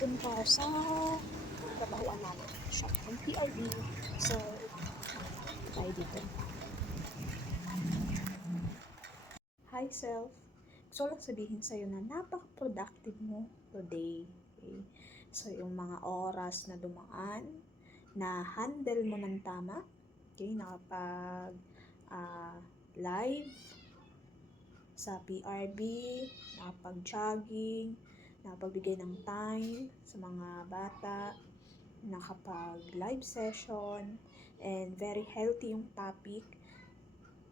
pupunta ako sa trabahoan namin. Shop ng PRB. So, tayo dito. Hi self. Gusto lang sabihin sa'yo na napaka-productive mo today. Okay? So, yung mga oras na dumaan, na handle mo ng tama. Okay? Nakapag live sa PRB, nakapag-jogging, nakapagbigay ng time sa mga bata, nakapag-live session, and very healthy yung topic.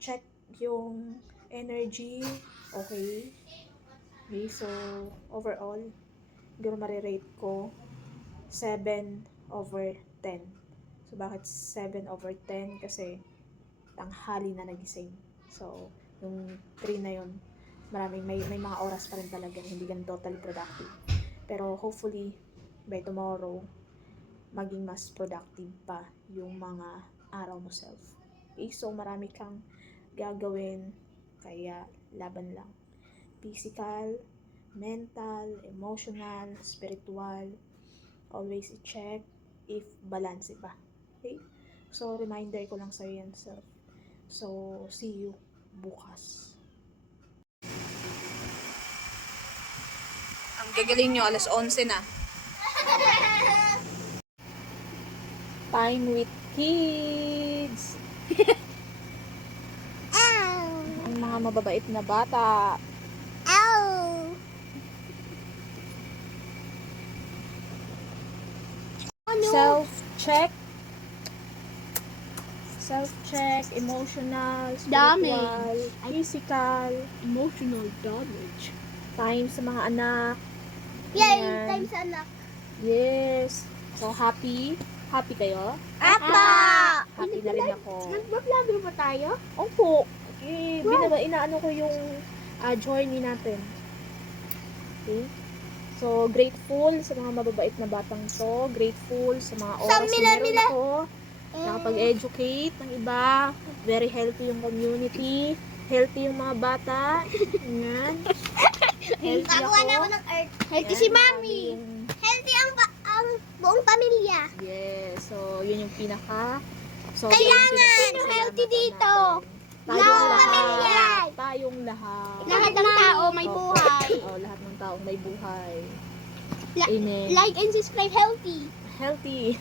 Check yung energy, okay? Okay, so overall, siguro marirate ko 7/10. So, bakit 7/10? Kasi tanghali na nagising. So, yung 3 na yun, may mga oras pa rin talaga, hindi ganun totally productive. Pero hopefully, by tomorrow, maging mas productive pa yung mga araw mo self. Okay, so marami kang gagawin, kaya laban lang. Physical, mental, emotional, spiritual, always i-check if balance ba. Okay? So, reminder ko lang sa'yo yan, self. So, see you bukas. Ang gagaling nyo, 11:00 na. Time with kids. Ang mga mababait na bata. Self-check. Self-check, emotional, spiritual, physical, Emotional damage. time sa mga anak. Yay! Ayan. Time sa anak. Yes. So, happy? Happy kayo? Apa! Happy na rin ako. Nag-vlog ba tayo? Opo. Okay. Inaano ko yung journey natin. Okay? So, grateful sa mga mababait na batang to. Grateful sa mga oras na meron ako. Nakapag-educate ng iba. Very healthy yung community. Healthy yung mga bata. Yan. Healthy ako. Pagawa na ako ng earth. Healthy Yan, si Mami. yung- Healthy ang buong pamilya. Yes. So, yun yung pinaka. So, Kailangan healthy dito. Tayong pamilya. lahat. Tayong lahat. Lahat ng tao may buhay. Oh, lahat ng taong may buhay. La- Amen. Like and subscribe healthy. Healthy.